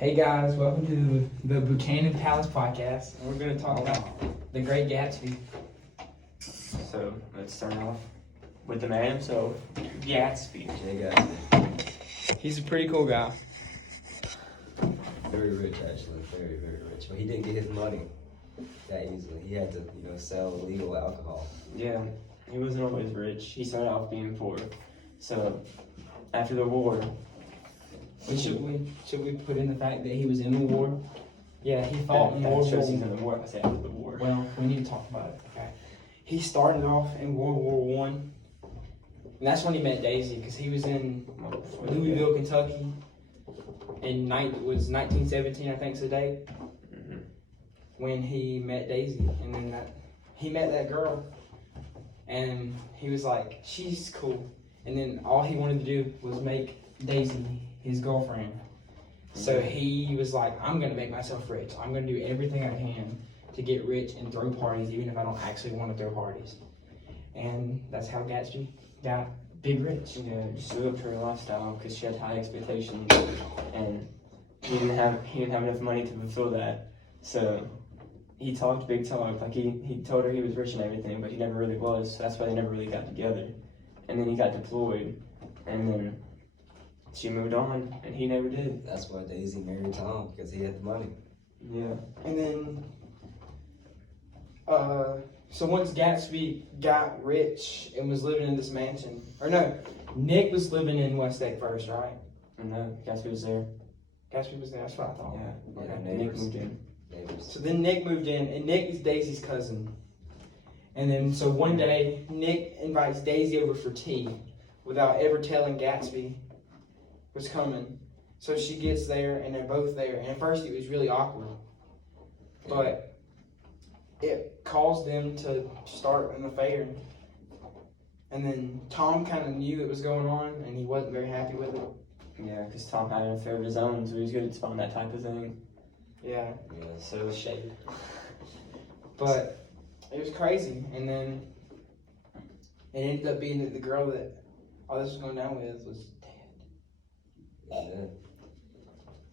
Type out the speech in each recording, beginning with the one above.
Hey guys, welcome to the Buchanan Palace Podcast. And we're going to talk about the Great Gatsby. So let's start off with the man himself, Gatsby. Jay Gatsby. He's a pretty cool guy. Very rich, actually. Very, very rich. But he didn't get his money that easily. He had to, sell illegal alcohol. Yeah, he wasn't always rich. He started off being poor. So after the war, Should we put in the fact that he was in the war? Yeah, he fought in World shows War he's in the war. I say after the war. Well, we need to talk about it. Okay. He started off in World War One, and that's when he met Daisy, because he was in Louisville, Kentucky. It was 1917, I think, is the date when he met Daisy, and then he met that girl, and he was like, she's cool, and then all he wanted to do was make Daisy his girlfriend. So he was like, I'm gonna make myself rich. I'm gonna do everything I can to get rich and throw parties, even if I don't actually want to throw parties. And that's how Gatsby got big rich. Yeah, just lived up to her lifestyle because she had high expectations, and he didn't have enough money to fulfill that. So he talked big talk, like he told her he was rich and everything, but he never really was. So that's why they never really got together. And then he got deployed, and then she moved on, and he never did. That's why Daisy married Tom, because he had the money. Yeah. And then, so once Gatsby got rich and was living in this mansion, or no, Nick was living in Westlake first, right? No, Gatsby was there. Gatsby was there, that's what I thought. Yeah. Yeah, Nick neighbors. moved in. Neighbors. So then Nick moved in, and Nick is Daisy's cousin. And then, so one day, Nick invites Daisy over for tea without ever telling Gatsby was coming. So she gets there, and they're both there. And at first, it was really awkward. But it caused them to start an affair. And then Tom kind of knew it was going on, and he wasn't very happy with it. Yeah, because Tom had an affair of his own, so he was good at spotting that type of thing. Yeah, Yeah. So shade. But it was crazy. And then it ended up being that the girl that all this was going down with was dead. Yeah.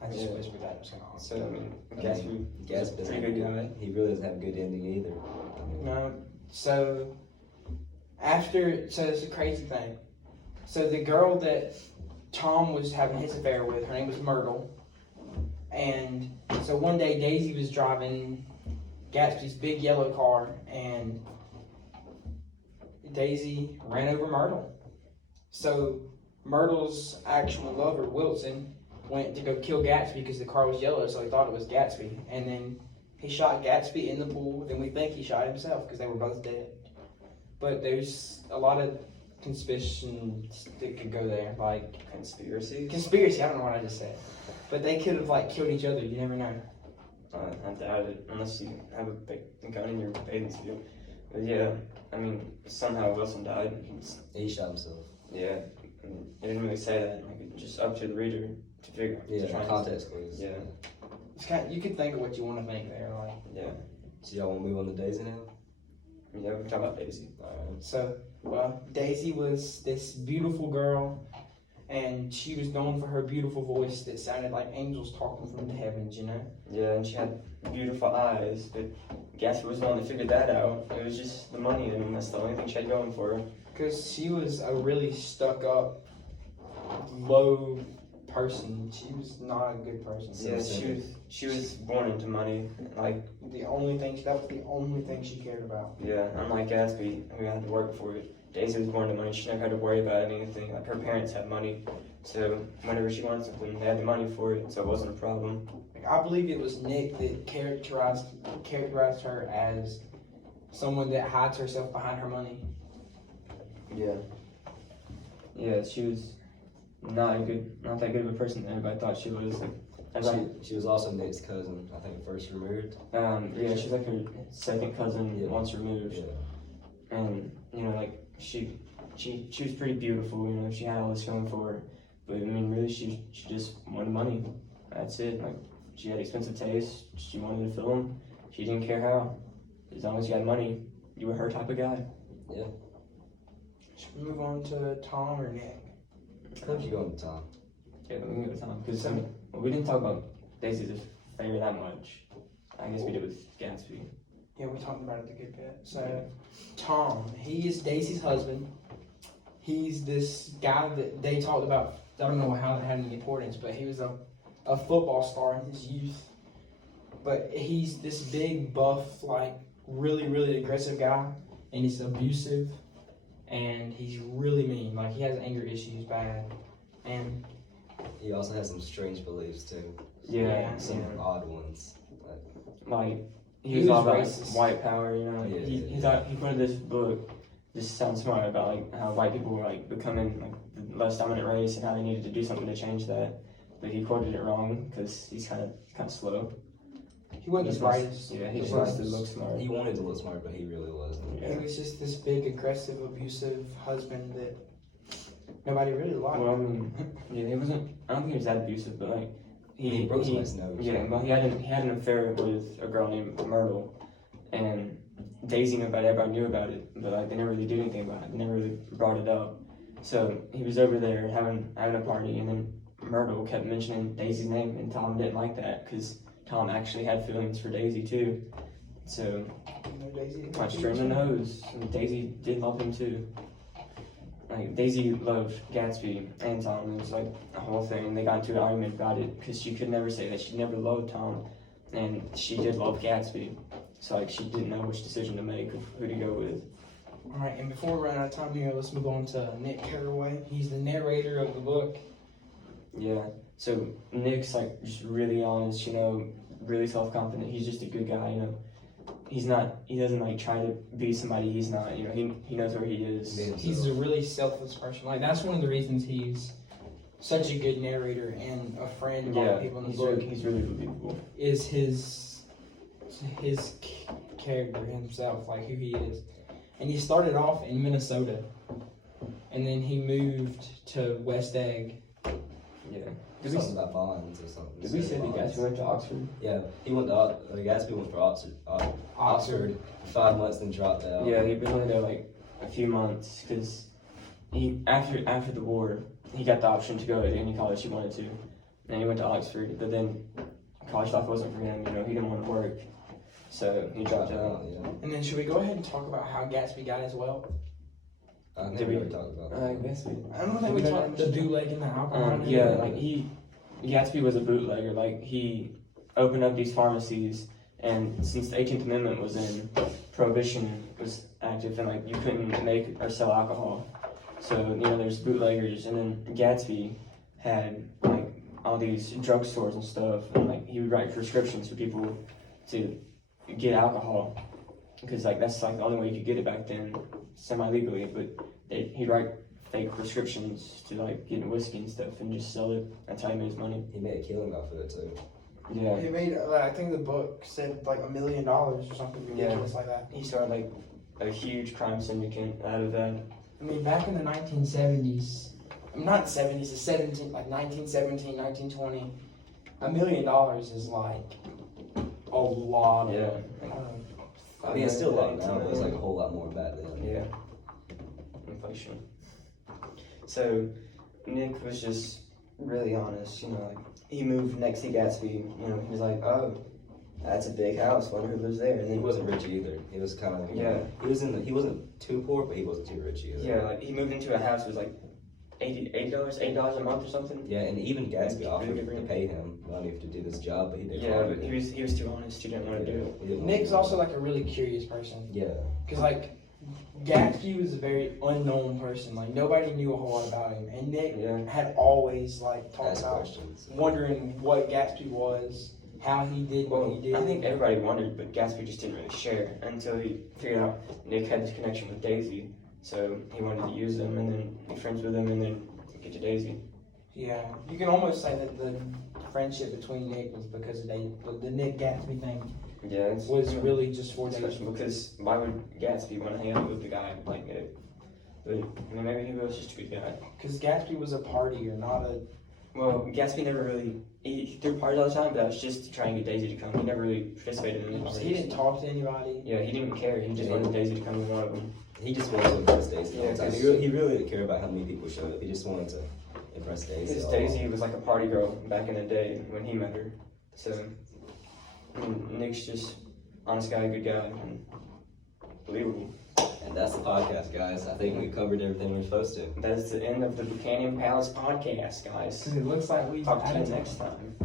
I just Yeah. whispered that. It was kind of So I mean, Gatsby, Gatsby pretty good guy. He really doesn't have a good ending either. No. So it's a crazy thing. So the girl that Tom was having his affair with, her name was Myrtle. And so one day Daisy was driving Gatsby's big yellow car, and Daisy ran over Myrtle. So Myrtle's actual lover, Wilson, went to go kill Gatsby because the car was yellow, so he thought it was Gatsby. And then he shot Gatsby in the pool. Then we think he shot himself because they were both dead. But there's a lot of conspiracies that could go there, like Conspiracy? conspiracy. I don't know what I just said, but they could have killed each other. You never know. I doubt it, unless you have a gun in your bathing suit. But yeah, I mean, somehow Wilson died. He shot himself. Yeah, and it didn't really say that. Like, it's just up to the reader to figure. Yeah, to try and- context clues. Yeah, It's you could think of what you want to think there, yeah. So y'all want to move on to Daisy now? Yeah, we can talk about Daisy. Alright. So, well, Daisy was this beautiful girl, and she was known for her beautiful voice that sounded like angels talking from the heavens, you know? Yeah, and she had beautiful eyes, but Gatsby was the one that figured that out. It was just the money, and that's the only thing she had going for her. Because she was a really stuck-up, low person. She was not a good person. Yeah, she was born into money. Like, that was the only thing she cared about. yeah, unlike Gatsby, who had to work for it. Daisy was born to money. She never had to worry about anything. Like, her parents had money, so whenever she wanted something, they had the money for it, so it wasn't a problem. I believe it was Nick that characterized her as someone that hides herself behind her money. Yeah. Yeah, she was not that good of a person that everybody thought she was. She was also Nick's cousin, I think first removed. Yeah, she's like her second cousin, Yeah. once removed. Yeah. And she was pretty beautiful. She had all this going for her, but I mean, really, she just wanted money. That's it. Like, she had expensive taste. She wanted to fill them. She didn't care how, as long as you had money, you were her type of guy. Yeah. Should we move on to Tom or Nick? How'd you go to Tom? Yeah, let me go to Tom because we didn't talk about Daisy's a favor that much. I guess we did with Gatsby. Yeah, we talked about it a good bit. So, Tom, he is Daisy's husband. He's this guy that they talked about. I don't know how it had any importance, but he was a football star in his youth. But he's this big, buff, like really, really aggressive guy, and he's abusive, and he's really mean. Like he has anger issues bad, and He also has some strange beliefs too. Yeah, Some odd ones. like He he was all was about racist. white power, you know. Yeah, he yeah. thought he put this book. This sounds smart about like how white people were like becoming like the less dominant race and how they needed to do something to change that. But he quoted it wrong because he's kind of slow. he wasn't the He's brightest. Yeah, he the just wants to brightest. look smart. He wanted to look smart, but he really wasn't. He was just this big, aggressive, abusive husband that nobody really liked. Well, I mean, yeah, he wasn't. I don't think he was that abusive, but like He broke somebody's nose. Yeah, well, he had an affair with a girl named Myrtle, and Daisy knew about it. Everybody knew about it, but like they never really did anything about it. They never really brought it up. So he was over there having a party, and then Myrtle kept mentioning Daisy's name, and Tom didn't like that because Tom actually had feelings for Daisy too. So You know, Daisy didn't punched like her in the him. nose, and Daisy did love him too. Like Daisy loved Gatsby and Tom. It was like a whole thing. They got into an argument about it because she could never say that she never loved Tom, and she did love Gatsby. So like she didn't know which decision to make of who to go with. All right, and before we run out of time here, let's move on to Nick Carraway. He's the narrator of the book. Yeah. So Nick's like just really honest, you know, really self-confident. He's just a good guy, you know. He doesn't like try to be somebody he's not, you know. He knows where he is. He's a really selfless person. Like that's one of the reasons he's such a good narrator and a friend of all the people in the book. He's really believable. Is his character himself, like who he is. And he started off in Minnesota, and then he moved to West Egg. Yeah. Something about bonds or something. Did we say that Bonds. Gatsby went to Oxford? Yeah, he went to Gatsby went for Oxford for 5 months, then dropped out. Yeah, he'd been only there like a few months because he after the war he got the option to go to any college he wanted to, and he went to Oxford. But then college life wasn't for him. You know, he didn't want to work, so he dropped out. Yeah. And then should we go ahead and talk about how Gatsby got his wealth? I Did never we- really talked about I that. guess we. I don't think we talked about the bootleg and the alcohol. Yeah, like Gatsby was a bootlegger. Like he opened up these pharmacies, and since the 18th Amendment was in, Prohibition was active, and like you couldn't make or sell alcohol. So you know, there's bootleggers, and then Gatsby had like all these drugstores and stuff, and like he would write prescriptions for people to get alcohol, because like that's like the only way you could get it back then, semi-legally. But he'd write fake prescriptions to like get whiskey and stuff and just sell it. That's how he made his money. He made a killing off of it too. Yeah. He made, I think the book said like $1 million or something ridiculous like that. He started like a huge crime syndicate out of that. I mean, back in the 1970s, not 70s, the 1917, 1920, $1 million is like a lot of. Yeah. I mean, it's still a lot now, but it's like a whole lot more back then. Yeah. Inflation. So Nick was just really honest, you know, like he moved next to Gatsby, you know, he was like, oh, that's a big house, wonder who lives there. And He then wasn't rich either. He was kind of Yeah. He wasn't too poor, but he wasn't too rich either. yeah, like he moved into a house that was like $8 a month or something. Yeah, and even Gatsby offered Really good to ring. pay him money to do this job, but he didn't. Yeah, want but to. he was too honest, he didn't want to do it. He didn't want Nick's to. also like a really curious person. Yeah. Because like Gatsby was a very unknown person. Like nobody knew a whole lot about him. And Nick Yeah. had always like talked Ask about questions. wondering what Gatsby was, how he did what he Well, did. I think everybody wondered, but Gatsby just didn't really share until he figured out Nick had this connection with Daisy. So he wanted to use them and then be friends with him and then get to Daisy. Yeah, you can almost say that the friendship between Nick was because of the Nick Gatsby thing Yeah, it's was really just for Daisy. special because why would Gatsby want to hang out with the guy like Nick? But I mean, maybe he was just a good guy. Because Gatsby was a partier, not a. Well, Gatsby never really he threw parties all the time, but that was just to try and get Daisy to come. He never really participated in the parties. He didn't talk to anybody. Yeah, he didn't care. He just wanted Daisy to come to one of them. He just wanted to impress Daisy. Yeah, all the time. 'cause- He really didn't care about how many people showed up. He just wanted to impress Daisy. Because all Daisy along. was like a party girl back in the day when he met her. So, I mean, Nick's just honest guy, good guy, and believable. And that's the podcast, guys. I think we covered everything we're supposed to. That is the end of the Buchanan Palace podcast, guys. Because it looks like we Talk to you next time.